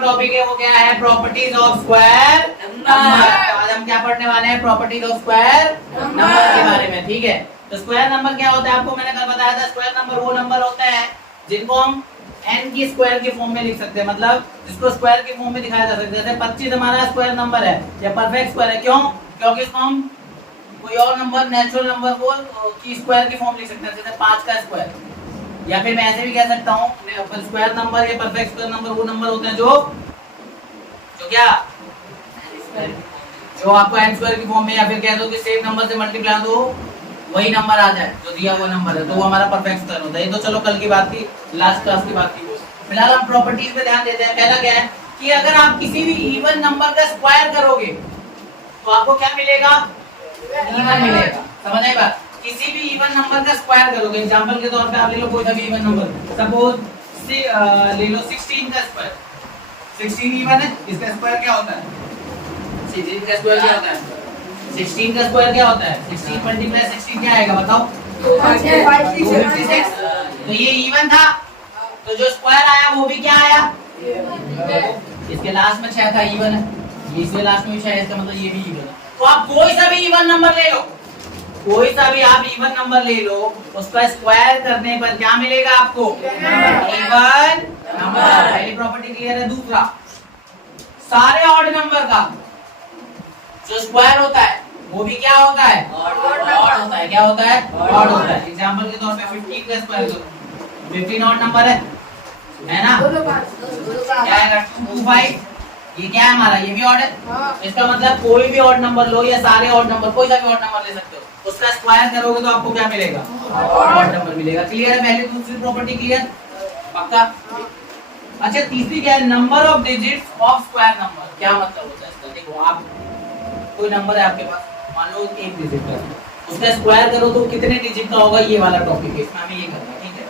Topic है वो क्या है, प्रॉपर्टीज ऑफ स्क्वायर नंबर। आज हम क्या पढ़ने वाले हैं, प्रॉपर्टीज ऑफ स्क्वायर नंबर के बारे में, ठीक है। तो स्क्वायर नंबर क्या होता है आपको मैंने कल बताया था। स्क्वायर नंबर वो नंबर होता है जिनको हम n की स्क्वायर की फॉर्म में लिख सकते हैं, मतलब जिसको स्क्वायर की फॉर्म में दिखाया जा सकता है। जैसे 25 हमारा स्क्वायर नंबर है या परफेक्ट स्क्वायर है, क्यों? क्योंकि इसको हम कोई और नंबर नेचुरल नंबर को की स्क्वायर की फॉर्म लिख सकते हैं, जैसे 5 का स्क्वायर। या फिर मैं ऐसे भी कह सकता हूँ स्क्वायर नंबर या परफेक्ट स्क्वायर नंबर वो नंबर होते हैं जो क्या जो आपको n स्क्वायर की फॉर्म में, या फिर कह दो कि सेम नंबर से मल्टीप्लाई दो वही नंबर आ जाए जो दिया हुआ नंबर है, तो वो हमारा परफेक्ट स्क्वायर होता है। ये तो चलो कल की बात थी, लास्ट क्लास की बात थी। फिलहाल हम प्रॉपर्टीज पे ध्यान देते हैं। पहला क्या है कि अगर आप किसी भी इवन नंबर का स्क्वायर करोगे तो आपको क्या मिलेगा, इवन मिलेगा। समझ आई बात? किसी भी इवन नंबर का स्क्वायर करोगे, एग्जांपल के तौर पे आप ले लो कोई सा भी इवन नंबर, सपोज ले लो 16 का स्क्वायर। 16 इवन है, इसका स्क्वायर क्या होता है? 16 का स्क्वायर क्या होता है? 16 का स्क्वायर क्या होता है? 16 मल्टीप्लाई 16 क्या आएगा बताओ? 256। तो ये इवन था, तो जो स्क्वायर आया वो भी क्या आया? इसके लास्ट में 6 था, इवन है। इसके लास्ट में भी 6 है, इसका मतलब ये भी इवन है। तो आप कोई सा भी इवन नंबर ले लो, कोई सा भी आप इवन नंबर ले लो, उसका स्क्वायर करने पर क्या मिलेगा आपको? Even number. पहली प्रॉपर्टी क्लियर है। दूसरा, सारे ऑड नंबर का जो स्क्वायर होता है वो भी क्या होता है? ऑड होता है। क्या होता है? ऑड होता है। एग्जांपल के तौर पे 15 का स्क्वायर करो, 15 ऑड नंबर है ना? क्या आएगा? 225। ये क्या है हमारा? ये भी ऑड है। इसका मतलब कोई भी ऑड नंबर लो या सारे ऑड नंबर, कोई सा भी ऑड नंबर ले सकते हो, उसका स्क्वायर करोगे तो आपको क्या मिलेगा? ऑड नंबर मिलेगा। क्लियर है? पहले दूसरी प्रॉपर्टी क्लियर? पक्का? अच्छा, तीसरी क्या है? Number of digits of square number. क्या मतलब होता है इसका? देखो, आप कोई नंबर है आपके पास, मान लो 1 डिजिट का, उसका स्क्वायर करो तो कितने डिजिट का होगा, ये वाला टॉपिक है, इसमें हमें ये करना है। ठीक है?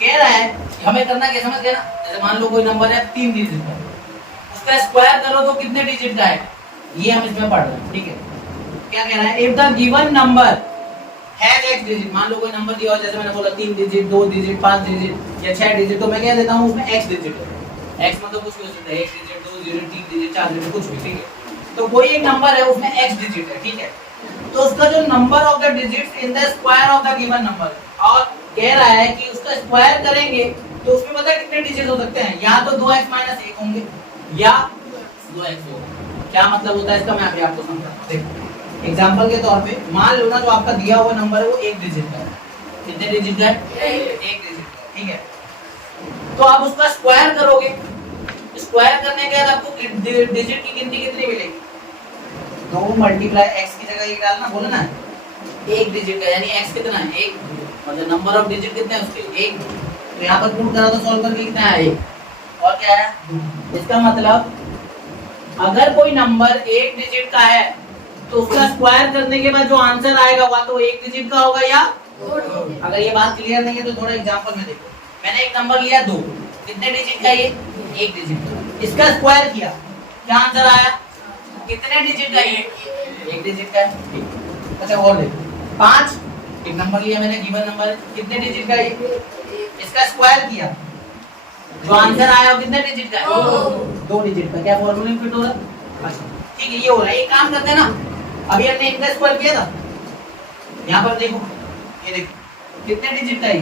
कह रहा है हमें करना क्या, समझ गए ना? जैसे मान लो कोई नंबर है 3 डिजिट का, उसका स्क्वायर करो तो कितने डिजिट का है, ये हम इसमें पढ़ रहे हैं। ठीक है? क्या कह रहा है? If the given number has x digit, मान लो कोई नंबर दिया हो, जैसे मैंने बोला 3 डिजिट, 2 डिजिट, 5 डिजिट या 6 डिजिट, तो मैं कह देता हूं उसमें x डिजिट है। x मतलब कुछ भी हो सकता है, 1 डिजिट, 2 डिजिट, 3 डिजिट, 4 डिजिट, कुछ भी। ठीक है? तो कोई एक नंबर है उसमें x डिजिट है। ठीक है? तो उसका जो number of the digits in the square of the given number, और कह रहा है कि उसका स्क्वायर करेंगे तो उसमें पता है कितने डिजिट हो सकते हैं? या तो 2x - 1 होंगे या 2x होगा। क्या मतलब होता है इसका, मैं अभी आपको समझाता हूं। देखो, एग्जांपल के तौर पे मान लो ना, जो आपका दिया हुआ नंबर है वो 1 डिजिट का है। कितने डिजिट का है? 1 डिजिट का। ठीक है? तो आप उसका स्क्वायर करोगे, स्क्वायर करने के बाद आपको डिजिट की गिनती कितनी मिलेगी? 2 × x की जगह ये डालना, बोला ना 1 डिजिट का, यानी x कितना है? 1। मतलब नंबर ऑफ डिजिट कितने हैं उसके? 1। तो यहाँ पर पुट करा तो सॉल्व करके कितना है? 1। और क्या है इसका मतलब? अगर कोई नंबर 1 डिजिट का है तो उसका स्क्वायर करने के बाद जो आंसर आएगा वह तो 1 डिजिट का होगा या 2। अगर ये बात क्लियर नहीं है तो थोड़ा एग्जांपल में देखो। मैंने एक नंबर लिया 2, कितने डिजिट का? ये 1 डिजिट का। इसका स्क्वायर किया, क्या आंसर आया? कितने डिजिट का? ये 1 डिजिट का है। अच्छा, और देखो 5, एक नंबर लिया मैंने, गिवन नंबर, कितने डिजिट का? ये। इसका स्क्वायर किया, जो आंसर आया वो कितने डिजिट का है? 2 डिजिट का। क्या फॉर्मूला में फिट हो रहा है? अच्छा, ठीक है, ये हो रहा है। एक काम करते हैं ना, अभी हमने इनका स्क्वायर किया था, यहाँ पर देखो, ये देखो कितने डिजिट का है?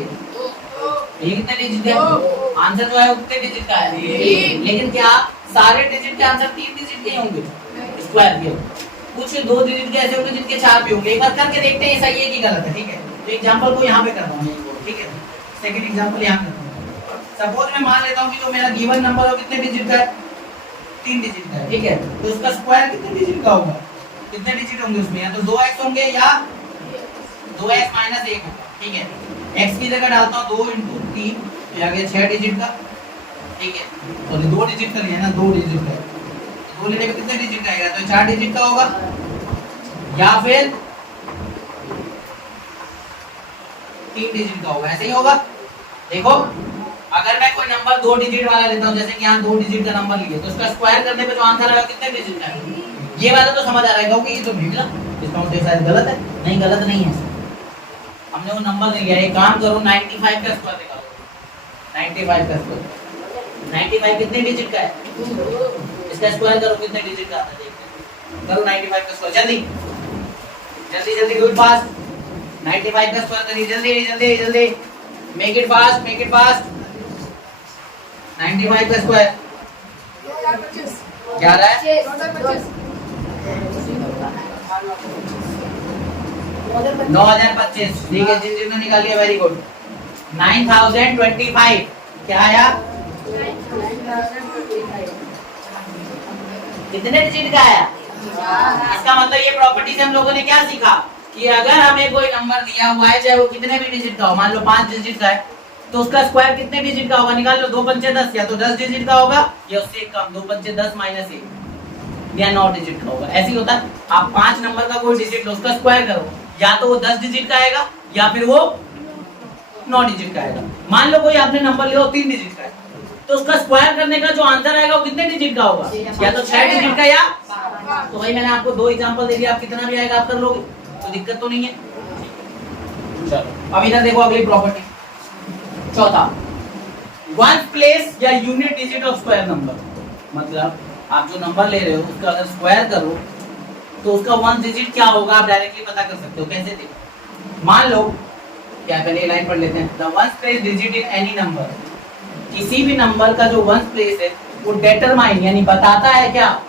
ये कितने डिजिट का है? आंसर जो है वो कितने डिजिट का है? लेकिन क्या सारे डिजिट के आंसर 3 डिजिट के होंगे स्क्वायर के? कुछ 2 डिजिट के ऐसे होंगे जिनके 4 भी होंगे। एक बार करके देखते हैं सही है कि गलत है। ठीक है? तो एग्जांपल को यहाँ पे करता हूँ। ठीक है? सेकंड एग्जांपल यहाँ करता हूँ। सपोज मैं मान लेता हूँ कि जो मेरा गिवन नंबर है कितने डिजिट का है? 3 डिजिट का है। ठीक है? तो उसका स्क्वायर कितने डिजिट का होगा? कितने डिजिट होंगे उसमें? या तो 2x होंगे या 2x - 1 होगा। ठीक है? x की जगह डालता हूँ 2 × 3, तो आ गया 6 डिजिट का। ठीक है? तो 2 डिजिट का लिया ना, 2 डिजिट का, 2 लेने पे कितने डिजिट का आएगा? तो 4 डिजिट का होगा या फिर 3 डिजिट का होगा। ऐसे ही होगा। देखो, अगर मैं कोई नंबर 2 डिजिट वाला लेता हूँ, जैसे कि यहाँ 2 डिजिट का नंबर लिया, तो उसका स्क्वायर करने पे जो आंसर आएगा कितने डिजिट का है? ये वाला तो समझ आ रहा है क्योंकि ये तो निकला, इसका मतलब शायद गलत है। नहीं, गलत नहीं है, हमने वो नंबर नहीं लिया। एक काम करो, 95 का स्क्वायर निकालो। 95 का स्क्वायर 95 कितने डिजिट का है? इसका स्क्वायर करो कितने डिजिट का आता है देखते हैं। करो 95 का स्क्वायर जल्दी जल्दी जल्दी, डू इट फास्ट। 95 का स्क्वायर करिए जल्दी जल्दी जल्दी, मेक इट फास्ट 95 का स्क्वायर 11 है 9025। ठीक है, जिन जिन्होंने निकाल लिया वेरी गुड। 9025 क्या आया? कितने डिजिट का आया? इसका मतलब ये प्रॉपर्टी से हम लोगों ने क्या सीखा कि अगर हमें कोई नंबर दिया हुआ है चाहे वो कितने भी डिजिट का हो, मान लो 5 डिजिट का है, तो उसका स्क्वायर कितने डिजिट का होगा? निकाल लो। 2 पंचे 10, या तो 10 डिजिट का होगा या उससे कम। 2 पंचे 10 माइनस 1 या 9 डिजिट का होगा। ऐसे ही होता है। आप 5 नंबर का कोई डिजिट लो, उसका स्क्वायर करो, या तो वो 10 डिजिट का आएगा या फिर वो 9 डिजिट का आएगा। मान लो कोई आपने नंबर लिया 3 डिजिट का है, तो उसका स्क्वायर करने का जो आंसर आएगा वो कितने डिजिट का होगा? या तो 6 डिजिट का या तो भाई मैंने आपको 2 एग्जांपल दे दिया, आप कितना भी आएगा आप कर लोगे, तो दिक्कत तो नहीं है। चलो अब इधर देखो अगली प्रॉपर्टी, चौथा, वन प्लेस या unit digit of square number. मतलब आप जो नंबर ले रहे हो उसका अगर स्क्वायर करो तो उसका वन डिजिट क्या होगा आप डायरेक्टली पता कर सकते हो। कैसे देखो, मान लो क्या पहले लाइन पढ़ लेते हैं। The one place digit in any number, किसी भी नंबर का जो वन प्लेस है वो डिटरमाइन यानी बताता है क्या,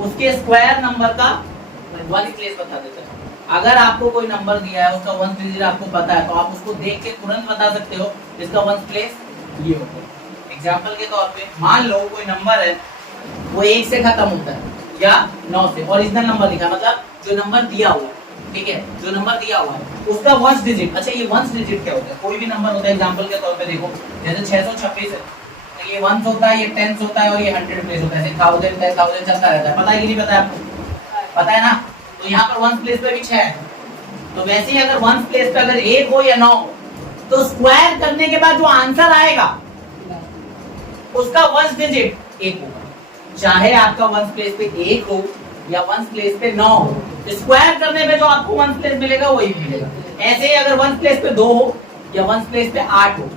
उसके स्क्वायर नंबर का वन प्लेस बता देता है। अगर आपको कोई नंबर दिया है उसका वन डिजिट आपको पता है तो आप उसको देख के तुरंत बता सकते हो इसका वन प्लेस ये होगा। एग्जांपल के तौर पे मान लो कोई नंबर है वो 1 से खत्म होता है या 9 से, ओरिजिनल नंबर लिखा, मतलब जो नंबर दिया हुआ है, ठीक है, जो नंबर दिया हुआ है उसका वंस डिजिट। अच्छा ये वंस डिजिट क्या होता है? कोई भी नंबर होता है, एग्जांपल के तौर पे देखो जैसे 626 है तो ये वंस होता है, ये टेंस होता है और ये 100 प्लेस होता है, जैसे 1000 10,000 चलता रहता है। पता है कि नहीं पता है आपको? पता है ना। तो यहाँ पर वंस प्लेस पे भी 6 है, तो वैसे ही अगर वंस प्लेस पे अगर 1 हो या 9 तो स्क्वायर करने के बाद जो आंसर आएगा उसका वंस डिजिट 1 होगा। चाहे आपका वंस प्लेस पे 1 हो या वंस प्लेस पे 9 हो, स्क्वायर करने पे जो आपको वंस प्लेस मिलेगा वही मिलेगा। ऐसे ही अगर वंस प्लेस पे 2 हो या वंस प्लेस पे 8 हो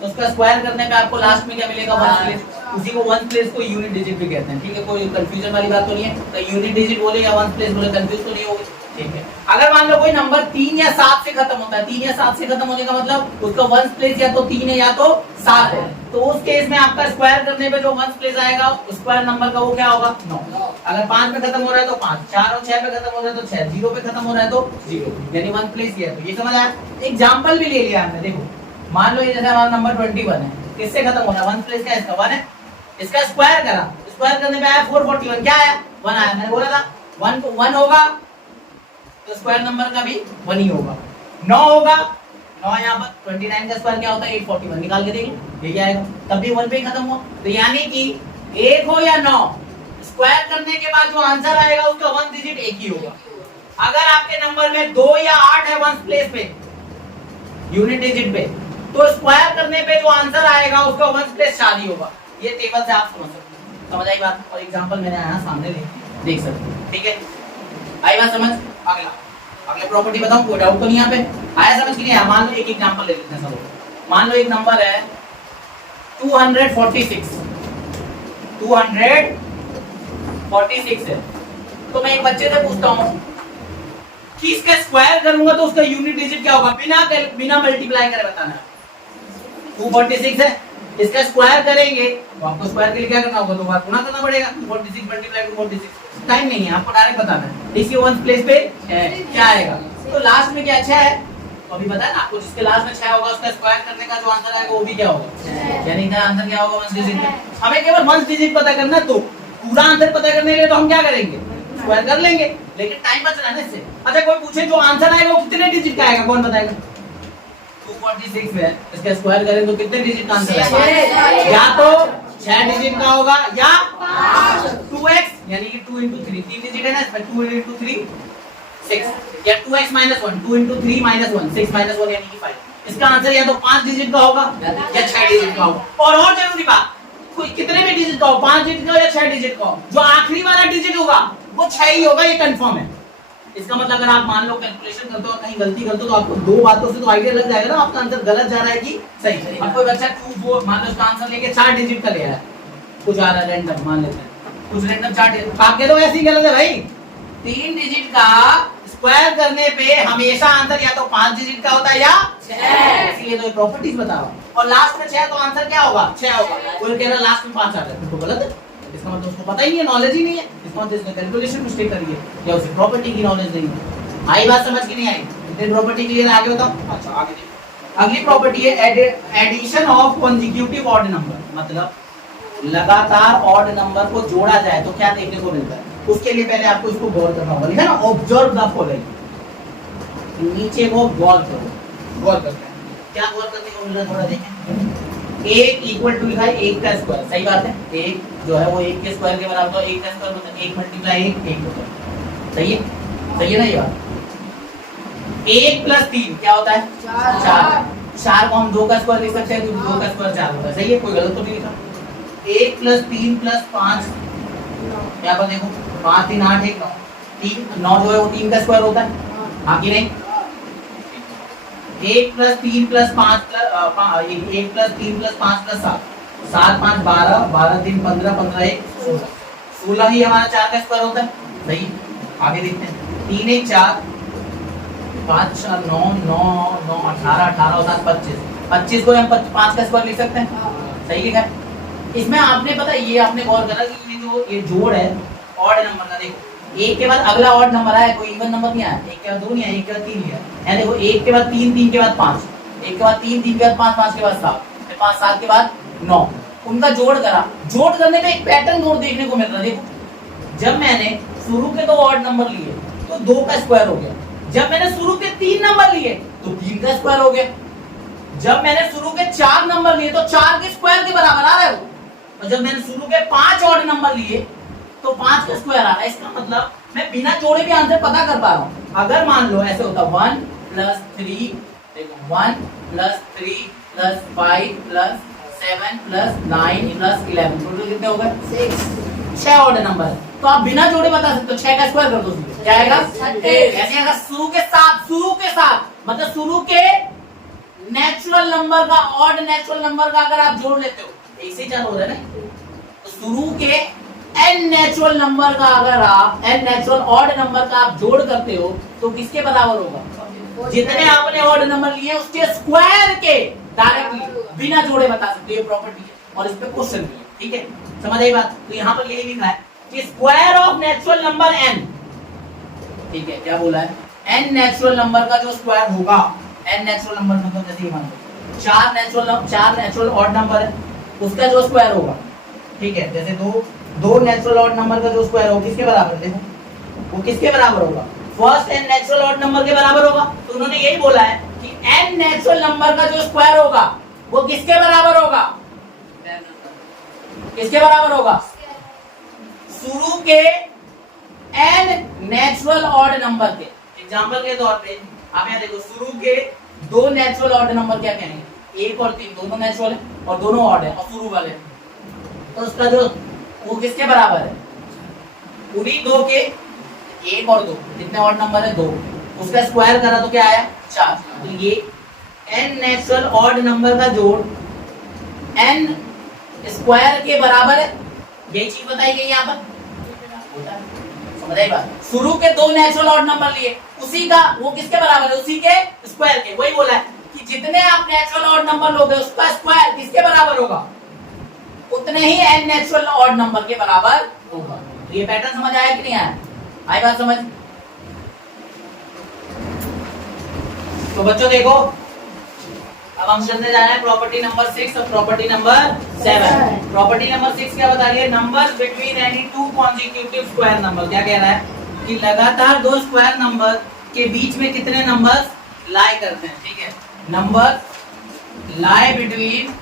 तो उसका स्क्वायर करने पे आपको लास्ट में क्या मिलेगा? Ones place. उसी को वंस प्लेस को यूनिट डिजिट भी कहते हैं। ठीक है, कोई कंफ्यूजन वाली बात तो नहीं है। तो यूनिट डिजिट बोले या वंस प्लेस बोले कंफ्यूज तो नहीं होगी। ठीक है, अगर मान लो कोई नंबर 3 या 7 से खत्म होता है, 3 या 7 से खत्म होने का मतलब उसका वंस प्लेस या तो 3 है या तो 7 है, तो उस केस में आपका स्क्वायर करने पे जो वंस प्लेस आएगा स्क्वायर नंबर का वो क्या होगा? 9। अगर 5 पे खत्म हो रहा है तो 5, 4 और 6 पे खत्म हो रहा है तो 6, 0 पे खत्म हो रहा है तो 0, यानी वन प्लेस ये है। तो ये समझ आया? एग्जांपल भी ले लिया हमने। देखो मान लो ये जैसे हमारा नंबर 21 है, किससे खत्म हो रहा है? वन प्लेस क्या है इसका? 1 है। इसका स्क्वायर करा, स्क्वायर करने पे आया 441, क्या आया? 1 आया। मैंने बोला था 1 होगा तो स्क्वायर नंबर का भी 1 ही होगा। 9 होगा, 9 यहाँ पर 29 का स्क्वायर क्या होता है? 841, निकाल के देखिए ये आएगा, तब भी 1 पे ही खत्म हुआ। तो यानी कि 1 हो या 9 स्क्वायर करने के बाद जो आंसर आएगा उसका वन डिजिट 1 ही होगा। अगर आपके नंबर में 2 या 8 है वन प्लेस पे यूनिट डिजिट पे, तो स्क्वायर करने पे जो आंसर आएगा उसका वन प्लेस 4 ही होगा। ये टेबल से आप समझ सकते हैं। समझ आई बात? और एग्जांपल मैंने यहाँ सामने देख सकते हैं। ठीक है, आई बात समझ? अगला प्रॉपर्टी बताऊं, कोई डाउट तो नहीं यहाँ पे आया? समझ के नहीं? मान लो एक एग्जांपल ले लेते हैं सब। मान लो एक नंबर है 246 है, तो मैं एक बच्चे से पूछता हूँ कि इसका स्क्वायर करूंगा तो उसका यूनिट डिजिट क्या होगा? बिना मल्टीप्लाई करे बताना। 246 है, इसका स्क्वायर करेंगे तो आपको स्क्वायर के लिए क्या करना होगा? 2 बार गुणा करना पड़ेगा। 246 मल्टीप्लाई 246, टाइम नहीं है, आपको डायरेक्ट बताना है। इसके वन प्लेस पे क्या आएगा? तो लास्ट में क्या 6 है, तो अभी बताया ना आपको, जिसके लास्ट में 6 होगा उसका स्क्वायर करने का जो आंसर आएगा वो भी क्या होगा? यानी कि आंसर क्या होगा? One digit. हमें केवल वन डिजिट पता करना, तो पूरा आंसर पता करने के लिए तो हम क्या करेंगे? स्क्वायर कर लेंगे, लेकिन टाइम बच रहा है ना इससे। अच्छा कोई पूछे जो आंसर आएगा वो कितने डिजिट का आएगा? कौन बताएगा? 246 है, इसका स्क्वायर करें तो कितने डिजिट का आंसर आएगा? या तो 6 डिजिट का होगा या 2x, यानी कि 2 into 3, 3 डिजिट है ना इसमें, 2 into 3 6, या 2x minus 1, 2 into 3 minus 1, 6 minus 1 यानी कि 5। इसका आंसर या तो 5 डिजिट का होगा या 6 डिजिट का होगा। और जरूरी बात, कोई कितने भी डिजिट का हो, 5 डिजिट का हो या 6 डिजिट का हो, जो आखिरी वाला डिजिट होगा वो 6 ही होगा, ये कंफर्म है। इसका मतलब अगर आप मान लो कैलकुलेशन करते हो कहीं गलती करते हो तो आपको दो बातों से तो आइडिया लग जाएगा ना आपका आंसर गलत जा रहा है कि सही। अब कोई बच्चा 2 4 मान लो इसका आंसर लेके 4 डिजिट का ले आया है, कुछ आ रहा है रैंडम, मान लेते हैं कुछ रैंडम 4 डिजिट, आप कह दो ऐसे ही गलत है भाई। 3 डिजिट का स्क्वायर करने पे हमेशा आंसर या तो 5 डिजिट का होता है या 6, इसलिए तो प्रॉपर्टीज बताओ। और लास्ट में 6 तो आंसर क्या होगा 6 होगा, कोई कह रहा है लास्ट में 5 आ रहा है तो गलत है, इसका मतलब उसको पता ही नहीं है, नॉलेज ही नहीं है, इसका मतलब इसने कैलकुलेशन मिस्टेक करी है या उसे प्रॉपर्टी की नॉलेज नहीं है। आई बात समझ की नहीं आई? इतनी प्रॉपर्टी क्लियर है, आगे बताओ। अच्छा आगे देखो, अगली प्रॉपर्टी है addition of consecutive odd number, मतलब लगातार ऑड नंबर को जोड़ा जाए तो क्या देखने को मिलता है। उसके लिए पहले आपको इसको गौर करना होगा, लिखा ना ऑब्जर्व द फॉलोइंग, नीचे को गौर करो, गौर करते हैं क्या गौर करने को मिल रहा है थोड़ा देखें। एक इक्वल टू लिखा है 1 का स्क्वायर, सही बात है, एक जो है वो 1 के स्क्वायर के बराबर, तो 1 का स्क्वायर मतलब 1 मल्टीप्लाई 1 होता है, सही है, सही है ना ये बात। 1 प्लस 3 क्या होता है 4, 4 को हम 2 का स्क्वायर लिख सकते हैं, 2 का स्क्वायर 4 होता है, सही है, कोई गलत तो नहीं लिखा। 1 प्लस 3 प्लस 5 यहाँ पर देखो 5 3 8 1 9 जो है वो 3 का स्क्वायर होता है, हाँ कि नहीं। 1 plus 3 plus 5 plus 1 plus 3 plus 5 plus 7, 7 5 12, 12 3 15, 15 1 16, 16 ही हमारा 4 का स्क्वायर होता है, सही। आगे देखते हैं 3 1 4 5 4 9 9 9 18 18 और 7 25, 25 को हम 5 का स्क्वायर लिख सकते हैं, सही लिखा है। इसमें आपने पता ये आपने गौर करा कि ये जो ये जोड़ है ऑड नंबर का, देखो 1 के बाद अगला ऑड नंबर आया, कोई इवन नंबर नहीं आया, 1 के बाद 2 नहीं आया, 1 के बाद 3 नहीं आया, देखो 1 के बाद 3 3 के बाद 5, 1 के बाद 3 3 के बाद 5 5 के बाद 7, फिर 5 7 के बाद 9, उनका जोड़ करा, जोड़ करने में एक पैटर्न नोट देखने को मिल रहा है। देखो जब मैंने शुरू के 2 ऑड नंबर लिए तो 2 का स्क्वायर हो गया, जब मैंने शुरू के 3 नंबर लिए तो 3 का स्क्वायर हो गया, जब मैंने शुरू के 4 नंबर लिए तो 4 के स्क्वायर के बराबर आ रहा है वो, और जब मैंने शुरू के 5 ऑड नंबर लिए तो 5 का स्क्वायर आ रहा है। इसका मतलब मैं बिना जोड़े भी आंसर पता कर पा रहा हूं। अगर मान लो ऐसे होता 1 प्लस 3, देखो 1 plus 3 plus 5 plus 7 plus 9 plus 11, total कितने हो गए 6 ऑड नंबर है, तो आप बिना जोड़े बता सकते हो, 6 का स्क्वायर कर दो, क्या आएगा 28। ऐसे अगर शुरू के साथ मतलब शुरू के नेचुरल नंबर का ऑड नेचुरल नंबर का अगर आप जोड़ लेते हो, ऐसे ही चालू हो रहा है ना, तो शुरू के n नेचुरल नंबर का अगर आप n नेचुरल ऑड नंबर का आप जोड़ करते हो तो किसके बराबर होगा, जितने आपने ऑड नंबर लिए उसके स्क्वायर के, डायरेक्टली बिना जोड़े बता सकते हो, ये प्रॉपर्टी है और इस पे क्वेश्चन भी है, ठीक है, समझ आई बात। तो यहाँ पर यही लिखा है कि square of natural number n, ठीक है, क्या बोला है n नेचुरल नंबर का जो स्क्वायर होगा, n नेचुरल नंबर मतलब जैसे मान लो 4 नेचुरल ऑड नंबर है उसका जो स्क्वायर होगा, ठीक है, जैसे दो नेचुरल ऑड नंबर का जो स्क्वायर होगा किसके बराबर, देखो वो किसके बराबर होगा, first n natural odd number के बराबर होगा। तो उन्होंने यही बोला है कि n नेचुरल नंबर का जो स्क्वायर होगा वो किसके बराबर होगा, किसके बराबर होगा, शुरू के n नेचुरल ऑड नंबर के। एग्जांपल के तौर पे आप यहाँ देखो शुरू के 2 नेचुरल ऑड नंबर क्या कहेंगे, 1 और 3 दोनों नेचुरल है और दोनों ऑड है और शुरू वाले, तो उसका जो वो किसके बराबर है, उन्हीं 2 के 1 और 2, कितने ऑड नंबर है 2, उसका स्क्वायर करा तो क्या आया 4। तो ये n नेचुरल ऑड नंबर का जोड़ n स्क्वायर के बराबर है, यही चीज बताई गई यहाँ पर, समझ आई बात। शुरू के 2 नेचुरल ऑड नंबर लिए उसी का वो किसके बराबर है, उसी के स्क्वायर के, वही बोला है कि जितने आप नेचुरल ऑड नंबर लोगे उसका स्क्वायर किसके बराबर होगा, उतने ही n नेचुरल ऑड नंबर के बराबर होगा। तो ये पैटर्न समझ आया कि नहीं आया, आई बात समझ। तो बच्चों देखो अब हम चलने जा रहे हैं प्रॉपर्टी नंबर 6 और प्रॉपर्टी नंबर 7। प्रॉपर्टी नंबर 6 क्या बता रही है, numbers between any 2 consecutive square number. क्या कह रहा है कि लगातार 2 स्क्वायर नंबर के बीच में कितने नंबर्स लाई करते हैं, ठीक है, नंबर लाई बिटवीन,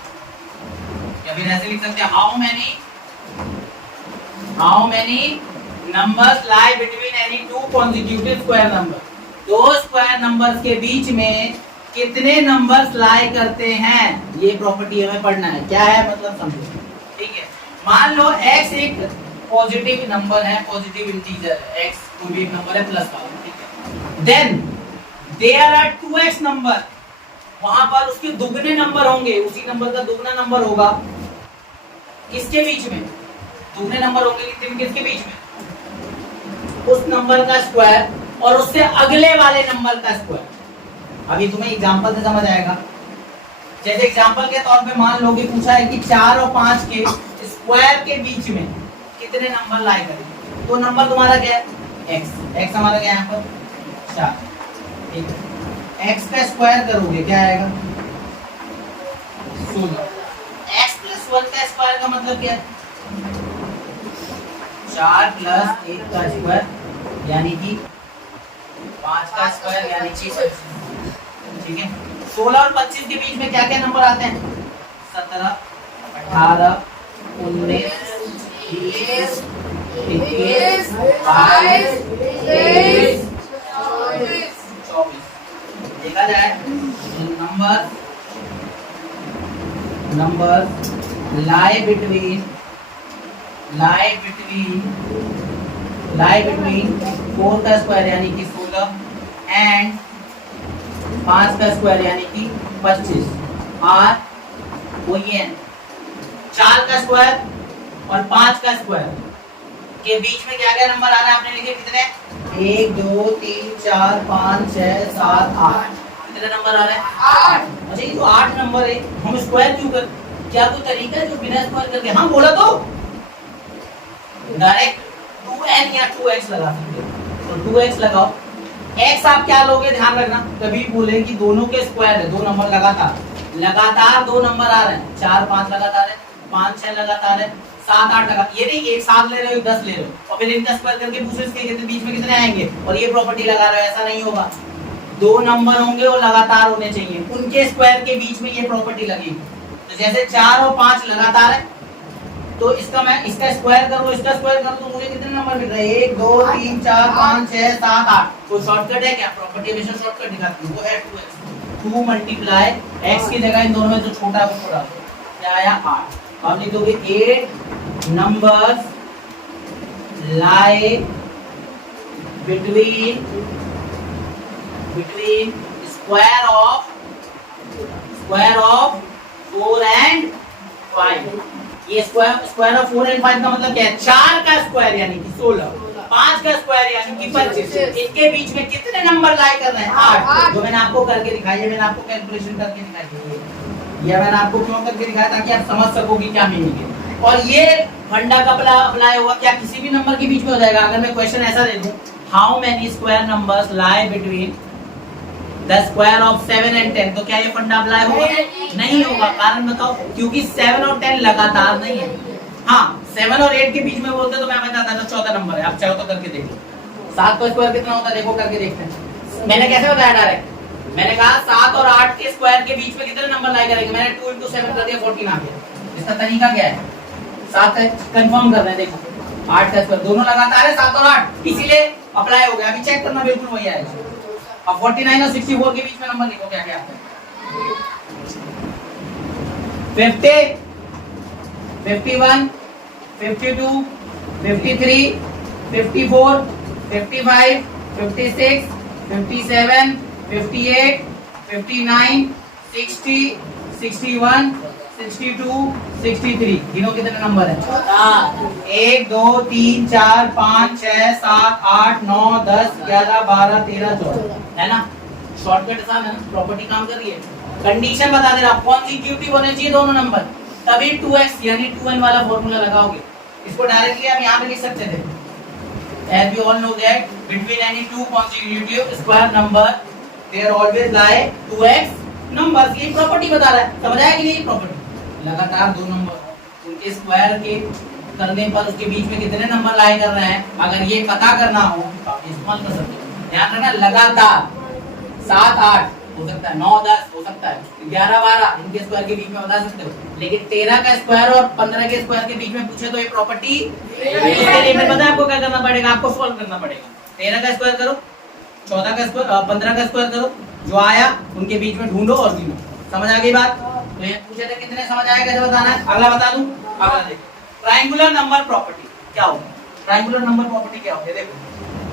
या फिर ऐसे लिख सकते हैं how many numbers lie between any 2 consecutive square number. 2 square numbers के बीच में कितने नंबर्स लाई करते हैं, ये प्रॉपर्टी हमें पढ़ना है, क्या है मतलब समझो, ठीक है। मान लो x एक पॉजिटिव नंबर है, पॉजिटिव इंटीजर है, x कोई भी एक नंबर है प्लस वाला, ठीक है। Then there are 2x number, वहां पर उसके दुगने नंबर होंगे, उसी नंबर का दुगना नंबर होगा किसके बीच में, दुगने नंबर होंगे किसके बीच में, उस नंबर का स्क्वायर और उससे अगले वाले नंबर का स्क्वायर। अभी तुम्हें एग्जांपल से समझ आएगा। जैसे एग्जांपल के तौर पे मान लो कि पूछा है कि 4 और 5 के स्क्वायर के बीच में कितने नंबर लाए करें, तो नंबर तुम्हारा क्या है, x हमारा क्या है यहाँ पर 4, ठीक है। x का स्क्वायर करोगे क्या आएगा 16, x प्लस 1 का स्क्वायर का मतलब क्या है 4 प्लस 1 का स्क्वायर यानी कि 5 का स्क्वायर यानी कि 26, ठीक है। 16 और 25 के बीच में क्या क्या नंबर आते हैं, 17, 18, 19, 20, 21, 22, 23, 24। देखा जाए नंबर lie between 4 का स्क्वायर यानी कि 16 एंड 5 का स्क्वायर यानी कि 25 और वो ये 4 का स्क्वायर और 5 का स्क्वायर के बीच में क्या क्या नंबर आ रहा है, आपने लिखे कितने, 1 2 3 4 5 6 7 8, कितने नंबर आ रहे हैं 8। अच्छा ये तो 8 नंबर है, हम स्क्वायर क्यों कर, क्या कोई तरीका है जो बिना स्क्वायर करके, हाँ बोला तो डायरेक्ट 2n या 2x लगा सकते हो, तो 2x लगाओ। x आप क्या लोगे ध्यान रखना, कभी बोले कि दोनों के स्क्वायर है, दो नंबर लगातार दो नंबर आ रहे हैं, 4 5 लगातार है, 5 6 लगातार है, 7 8 लगा, ये नहीं एक 7 ले रहे हो एक 10 ले रहे हो और फिर इनका स्क्वायर करके दूसरे के बीच में कितने आएंगे और ये प्रॉपर्टी लगा रहे हो, ऐसा नहीं होगा। दो नंबर होंगे और लगातार होने चाहिए, उनके स्क्वायर के बीच में ये प्रॉपर्टी लगेगी। तो जैसे 4 और 5 लगातार है तो इसका स्क्वायर करो, इसका स्क्वायर करो तो मुझे कितने नंबर मिल रहे हैं, 1 2 3 4 5 6 7 8। कोई शॉर्टकट है क्या, प्रॉपर्टी हमेशा शॉर्टकट दिखाती है, वो है 2x, 2 मल्टीप्लाई x की जगह इन दोनों में जो छोटा वो छोटा क्या आया 8। अब लिख दोगे 8 numbers lie between square of 4 and 5। ये स्क्वायर ऑफ 4 एंड 5 का मतलब क्या है, 4 का स्क्वायर यानी कि 16, 5 का स्क्वायर यानी कि 25, इनके बीच में कितने नंबर लाई कर रहे हैं 8। जो मैंने आपको करके दिखाई है, मैंने आपको कैलकुलेशन करके दिखाई है, ये मैंने आपको क्यों करके दिखाया ताकि आप समझ सको कि क्या मीनिंग है। और ये फंडा कब अप्लाई होगा, क्या किसी भी नंबर के बीच में हो जाएगा। अगर मैं क्वेश्चन ऐसा दे दूं, how many square numbers lie between the square of 7 and 10, तो क्या ये फंडा अप्लाई होगा, नहीं होगा। कारण बताओ, क्योंकि 7 और 10 लगातार नहीं है। हाँ 7 और 8 के बीच में बोलते तो मैं बताता था 14 नंबर है, आप चाहो तो करके देखो। 7 का स्क्वायर कितना होता है, देखो करके देखते हैं। मैंने कैसे बताया डायरेक्ट, मैंने कहा 7 और 8 के स्क्वायर के बीच में कितने नंबर लाई करेंगे, मैंने 2 × 7 कर दिया 14 आ गया। इसका तरीका क्या है, 7 है कंफर्म कर रहे हैं, देखो 8 का स्क्वायर दोनों लगातार है 7 और 8, इसीलिए अप्लाई हो गया। अभी चेक करना बिल्कुल वही आएगा। अब 49 और 64 के बीच में नंबर लिखो, क्या क्या आता है 50 51 52 53 54 55 56 57 58 59 60 61 62 63। गिनो कितने नंबर है, 1 2 3 4 5 6 7 8 9 10 11 12 13 14 है ना। शॉर्टकट आसान है ना, प्रॉपर्टी काम कर रही है। कंडीशन बता दे रहा हूं, कॉन्सिक्यूटिव होने चाहिए दोनों नंबर, तभी 2x यानी 2n वाला फॉर्मूला लगाओगे। इसको डायरेक्टली आप यहां पे लिख सकते थे, as we all know that between any two consecutive square number there always lie 2x numbers। ये प्रॉपर्टी बता रहा है, समझ आया कि नहीं। प्रॉपर्टी लगातार दो नंबर उनके स्क्वायर के करने पर उसके बीच में कितने नंबर लाई कर रहे हैं, अगर ये पता करना हो तो आप इस्तेमाल कर सकते हो। ध्यान रखना, लगातार 7 8 हो सकता है, 9 10 हो सकता है, 11 12 इनके स्क्वायर के बीच में बता सकते हो। लेकिन 13 का स्क्वायर और 15 के स्क्वायर के बीच में पूछे तो ये प्रॉपर्टी, इसके लिए मैं पता है आपको क्या करना पड़ेगा, आपको सॉल्व करना पड़ेगा। 13 का स्क्वायर करो, 14 का स्क्वायर 15 का स्क्वायर करो, जो आया उनके बीच में ढूंढो और गिनो। समझ आ गई बात। तो ये पूछे थे कितने, समझ आया कैसे बताना है। अगला बता दूं, अगला देखो ट्रायंगुलर नंबर प्रॉपर्टी। क्या होगा? ट्रायंगुलर नंबर प्रॉपर्टी क्या होती है? देखो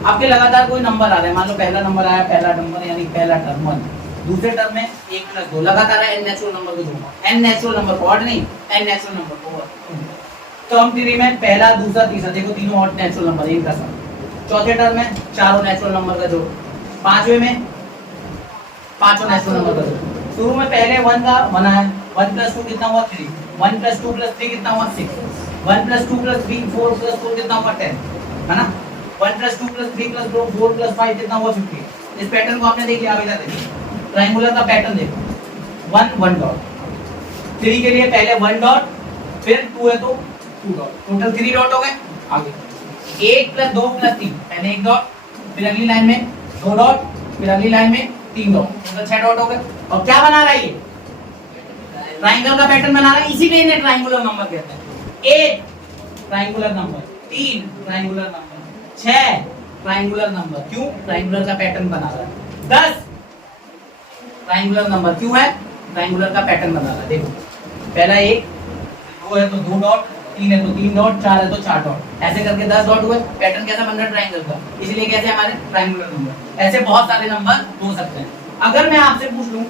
आपके लगातार कोई नंबर आ रहा है, मान लो पहला नंबर आया, पहला नंबर यानी पहला टर्म 1, दूसरे टर्म में 1 + 2 लगातार है, n नेचुरल नंबर को जोड़ना, n नेचुरल नंबर को ऑड नहीं, n नेचुरल नंबर को ऑड। टर्म 3 में पहला दूसरा तीसरा, देखो तीनों ऑड नेचुरल नंबर है इनका सब। चौथे टर्म में चारों नेचुरल नंबर का जोड़, पांचवें में पांचों नेचुरल नंबर का जोड़। शुरू में पहले 1 का बना है, 1 + 2 कितना हुआ 3, 1 + 2 + 3 कितना हुआ 6, 1 + 2 + 3 4 + 4 कितना हुआ 10, है ना? 1 + 2 + 3 + 4 + 5 कितना हुआ 50। इस पैटर्न को आपने देख लिया, अब इधर देखिए ट्रायंगुलर का पैटर्न देखो, 1 1 डॉट, 3 के लिए पहले 1 डॉट, फिर 2 है तो 2 डॉट, टोटल 3 डॉट हो गए। आगे 1 + 2 + 3, पहले 1 डॉट, फिर अगली लाइन में 2 डॉट, फिर अगली लाइन में 3 डॉट, टोटल 6 डॉट हो गए। और क्या बना रहा है ये? ट्रायंगल का पैटर्न बना रहा है, इसीलिए इन्हें ट्रायंगुलर नंबर कहते हैं। 1 triangular number, 3 triangular number, 6 triangular number, क्यों? ट्रायंगुलर का पैटर्न बना रहा है। 10 ट्रायंगुलर नंबर, क्यों है? ट्रायंगुलर का पैटर्न बना रहा है। देखो पहला 1, 2 है तो 2 डॉट, 3 है तो 3 डॉट, 4 है तो 4 डॉट, ऐसे करके 10 डॉट हुए। पैटर्न कैसा बन रहा है? ट्रायंगल का, इसलिए कैसे हमारे ट्रायंगुलर नंबर। ऐसे बहुत सारे नंबर हो सकते हैं। अगर मैं आपसे पूछ लूं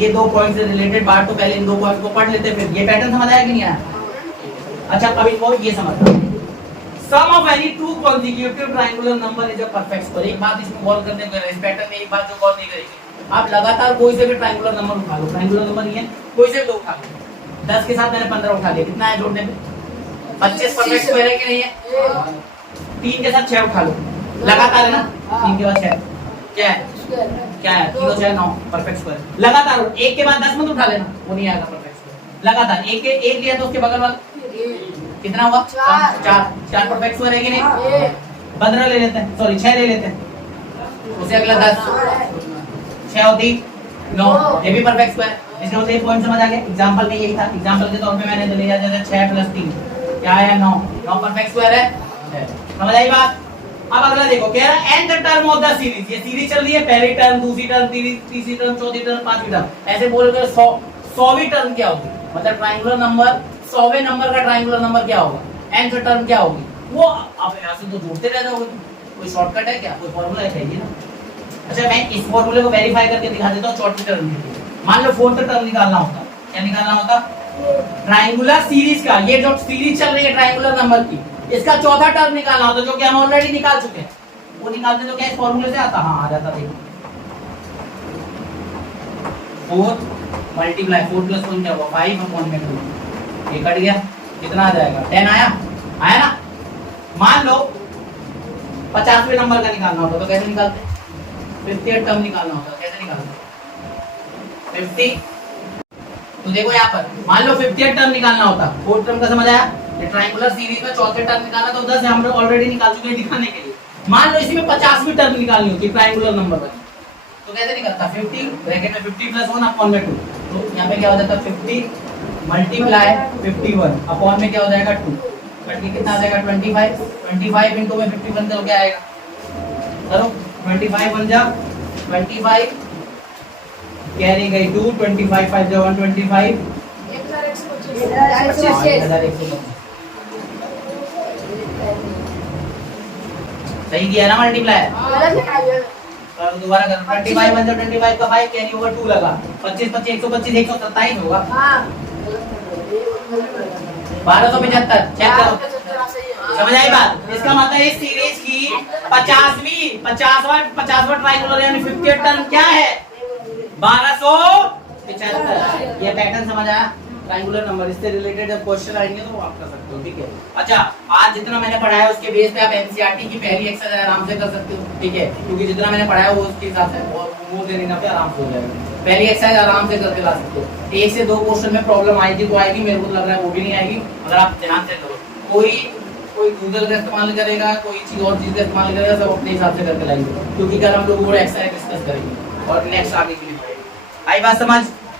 ये 2 पॉइंट से रिलेटेड बात, तो पहले इन 2 पॉइंट को पढ़ लेते, फिर ये पैटर्न समझ आया कि नहीं आया? अच्छा अभी वो ये समझना, sum of any two consecutive triangular number is a perfect square. एक बात इसमें गौर करने को है, इस पैटर्न में एक बात जो गौर नहीं करेगी, आप लगातार कोई से भी ट्रायंगुलर नंबर उठा लो, ट्रायंगुलर नंबर नहीं है कोई से भी 2 उठा लो, 10 के साथ मैंने 15 उठा लिया, कितना है जोड़ने पे? 25 परफेक्ट स्क्वायर है कि नहीं है? 3 के साथ 6 उठा लो, लगातार है ना, 3 के बाद 6 क्या है? क्या है? 3 और 6 9 परफेक्ट स्क्वायर। लगातार 1 के बाद 10 मत उठा लेना, वो नहीं आएगा परफेक्ट स्क्वायर। लगातार 1 के 1 लिया तो उसके बगल वाला कितना हुआ? 4 परफेक्ट स्क्वायर है कि नहीं? 15 ले लेते हैं, सॉरी 6 ले लेते हैं, उससे अगला 10, 6 और 3 9, ये भी परफेक्ट स्क्वायर। इसका मतलब ये पॉइंट समझ आ गया। एग्जांपल में यही था, एग्जांपल के तौर पे मैंने लिया जैसे 6 + 3 क्या है? 9 9 परफेक्ट स्क्वायर है। समझ आई बात? अब अगला देखो, कह रहा है nth term of the series, ये सीरीज चल रही है, पहली टर्म, दूसरी टर्म, तीसरी टर्म, चौथी टर्म, पांचवी टर्म, ऐसे बोलकर 100वीं टर्म क्या होगी? मतलब ट्रायंगुलर नंबर 100वें नंबर का ट्रायंगुलर नंबर क्या होगा? nth टर्म क्या होगी? वो आप यहां से तो जोड़ते रह जाओगे, कोई शॉर्टकट है क्या? कोई फार्मूला है चाहिए ना? अच्छा मैं इस फार्मूले को वेरीफाई करके दिखा देता हूं। चौथी टर्म मान लो 4th टर्म निकालना होता, क्या निकालना होता? ट्रायंगुलर सीरीज का, ये जो सीरीज चल रही है ट्रायंगुलर नंबर की, इसका चौथा टर्म निकालना होता, जो कि हम ऑलरेडी निकाल चुके हैं। वो निकालते तो क्या इस फार्मूले से आता? हाँ आ जाता। देखो 4 × 4 + 1 क्या हुआ? 5/2, ये कट गया, कितना आ जाएगा? 10 आया, आया ना? मान लो 50वें नंबर का निकालना होता तो कैसे निकालते? 50th टर्म निकालना होता, कैसे निकालते? 50। तो देखो यहाँ पर मान लो 50th टर्म निकालना होता, 4th टर्म का समझ आया? ये ट्रायंगुलर सीरीज में चौथे टर्म निकालना तो 10 हम लोग ऑलरेडी निकाल चुके हैं दिखाने के लिए। मान लो इसी में 50वीं टर्म निकालनी होती ट्रायंगुलर नंबर वाली, तो कैसे निकलता? 50 ब्रैकेट में 50 + 1/2, तो यहाँ पे क्या हो जाता? 50 × 51 अपॉन में क्या हो जाएगा? 2, कट के कितना आ जाएगा? 25 25 इनटू में 51 तो क्या आएगा? करो 25 बन जा 25, कैरी गई 2, 25 5 जा 125, 1125 सही किया ना मल्टीप्लाई? दोबारा कर, 25 बन जा 25 का 5 कैरी होगा 2 लगा, 25 25 125 127 होगा। 1275 चेक करो, समझ आई बात? इसका मतलब इस सीरीज की 50वां ट्रायंगुलर यानी 50th टर्म क्या है? 1275। ये पैटर्न समझ आया? ट्रायंगुलर नंबर, इससे रिलेटेड जब क्वेश्चन आएंगे तो आप कर सकते हो, ठीक है? अच्छा आज जितना मैंने पढ़ाया उसके बेस पे आप एनसीईआरटी की पहली एक्सरसाइज आराम से कर सकते हो, ठीक है? क्योंकि जितना मैंने पढ़ाया वो उसके हिसाब से वो देने पे आराम से हो जाएगा। पहली एक्सरसाइज आराम से करके ला सकते हो। 1 से 2 क्वेश्चन में प्रॉब्लम आएगी तो आएगी, मेरे को लग रहा है वो भी नहीं आएगी अगर आप ध्यान से करो। कोई गूगल का इस्तेमाल करेगा, कोई चीज और चीज का इस्तेमाल करेगा, सब अपने हिसाब से करके लाएंगे, क्योंकि कल हम लोग वो एक्सरसाइज डिस्कस करेंगे और नेक्स्ट आगे के लिए। आई बात समझ?